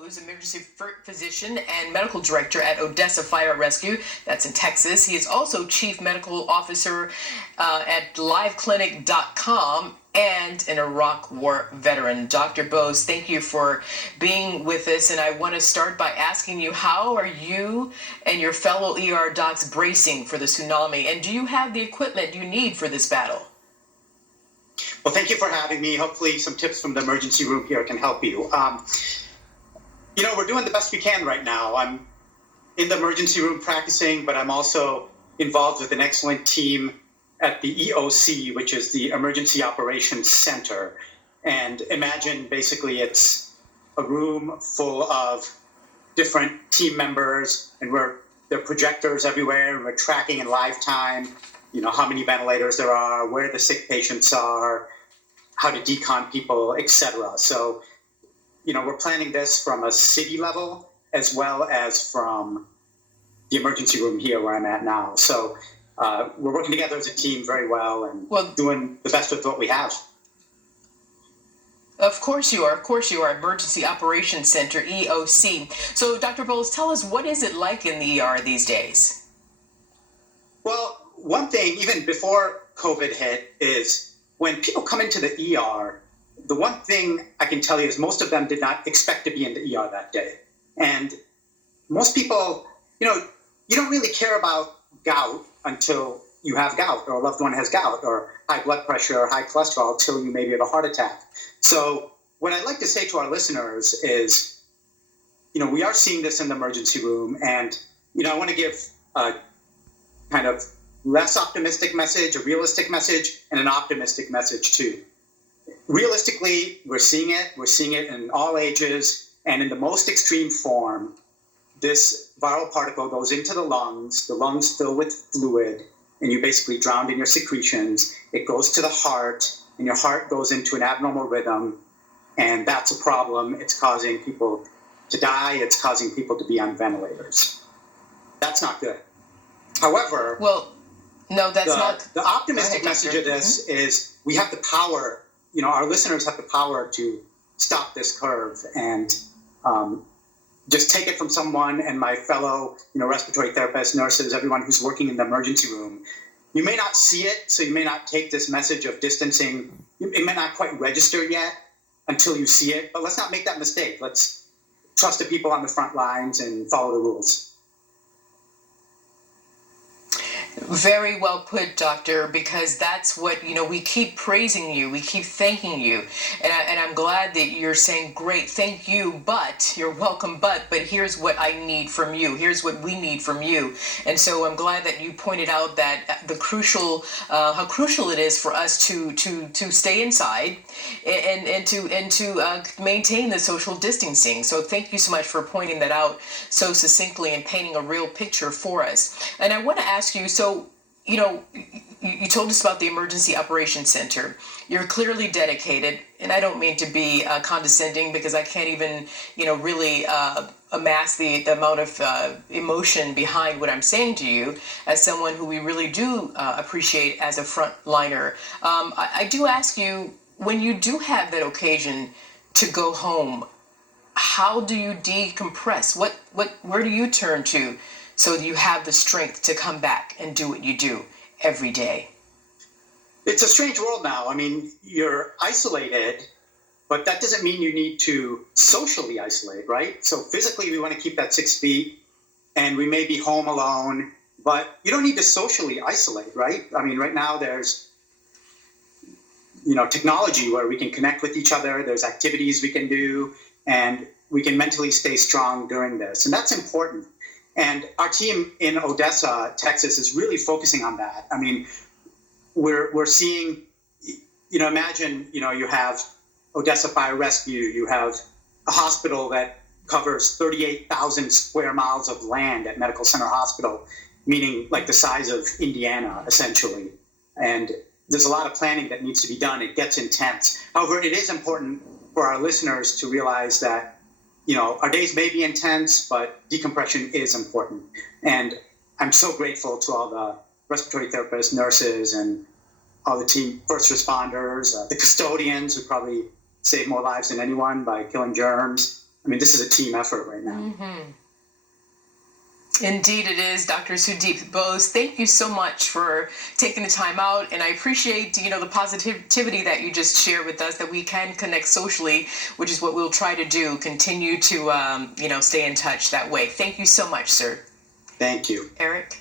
Bose, emergency physician and medical director at Odessa Fire Rescue, that's in Texas. He is also chief medical officer at liveclinic.com and an Iraq War veteran. Dr. Bose, thank you for being with us. And I want to start by asking you, how are you and your fellow ER docs bracing for the tsunami? And do you have the equipment you need for this battle? Well, thank you for having me. Hopefully some tips from the emergency room here can help you. We're doing the best we can right now. I'm in the emergency room practicing, but I'm also involved with an excellent team at the EOC, which is the Emergency Operations Center. And imagine basically it's a room full of different team members, and there are projectors everywhere, and we're tracking in live time, how many ventilators there are, where the sick patients are, how to decon people, etc. So, we're planning this from a city level as well as from the emergency room here where I'm at now. So we're working together as a team very well and doing the best with what we have. Of course you are. Emergency Operations Center, EOC. So, Dr. Bowles, tell us, what is it like in the ER these days? Well, one thing, even before COVID hit, is when people come into the ER, the one thing I can tell you is most of them did not expect to be in the ER that day. And most people, you don't really care about gout until you have gout, or a loved one has gout, or high blood pressure, or high cholesterol, until you maybe have a heart attack. So what I'd like to say to our listeners is, we are seeing this in the emergency room, and, I want to give a kind of less optimistic message, a realistic message, and an optimistic message too. Realistically, we're seeing it in all ages, and in the most extreme form, this viral particle goes into the lungs fill with fluid, and you basically drown in your secretions. It goes to the heart, and your heart goes into an abnormal rhythm, and that's a problem. It's causing people to die. It's causing people to be on ventilators. That's not good. However, no, that's not. The optimistic message of this is we have the power. Our listeners have the power to stop this curve and just take it from someone. And my fellow, respiratory therapists, nurses, everyone who's working in the emergency room, you may not see it, so you may not take this message of distancing. It may not quite register yet until you see it. But let's not make that mistake. Let's trust the people on the front lines and follow the rules. Very well put, Doctor, because that's what, we keep praising you, we keep thanking you, and I'm glad that you're saying, great, thank you, but, you're welcome, but here's what I need from you, here's what we need from you. And so I'm glad that you pointed out that how crucial it is for us to stay inside and to maintain the social distancing. So thank you so much for pointing that out so succinctly and painting a real picture for us. And I want to ask you, so, you told us about the Emergency Operations Center. You're clearly dedicated, and I don't mean to be condescending, because I can't even, really amass the amount of emotion behind what I'm saying to you as someone who we really do appreciate as a frontliner. I do ask you, when you do have that occasion to go home, how do you decompress? Where do you turn to so you have the strength to come back and do what you do every day? It's a strange world now. I mean, you're isolated, but that doesn't mean you need to socially isolate, right? So physically, we want to keep that 6 feet, and we may be home alone, but you don't need to socially isolate, right? I mean, right now there's, technology where we can connect with each other. There's activities we can do, and we can mentally stay strong during this. And that's important. And our team in Odessa, Texas, is really focusing on that. I mean, we're seeing, imagine, you have Odessa Fire Rescue, you have a hospital that covers 38,000 square miles of land at Medical Center Hospital, meaning like the size of Indiana, essentially. And there's a lot of planning that needs to be done. It gets intense. However, it is important for our listeners to realize that our days may be intense, but decompression is important. And I'm so grateful to all the respiratory therapists, nurses, and all the team first responders, the custodians who probably save more lives than anyone by killing germs, I mean, this is a team effort right now. Mm-hmm. Indeed it is, Dr. Sudeep Bose. Thank you so much for taking the time out, and I appreciate, the positivity that you just shared with us, that we can connect socially, which is what we'll try to do, continue to, stay in touch that way. Thank you so much, sir. Thank you. Eric?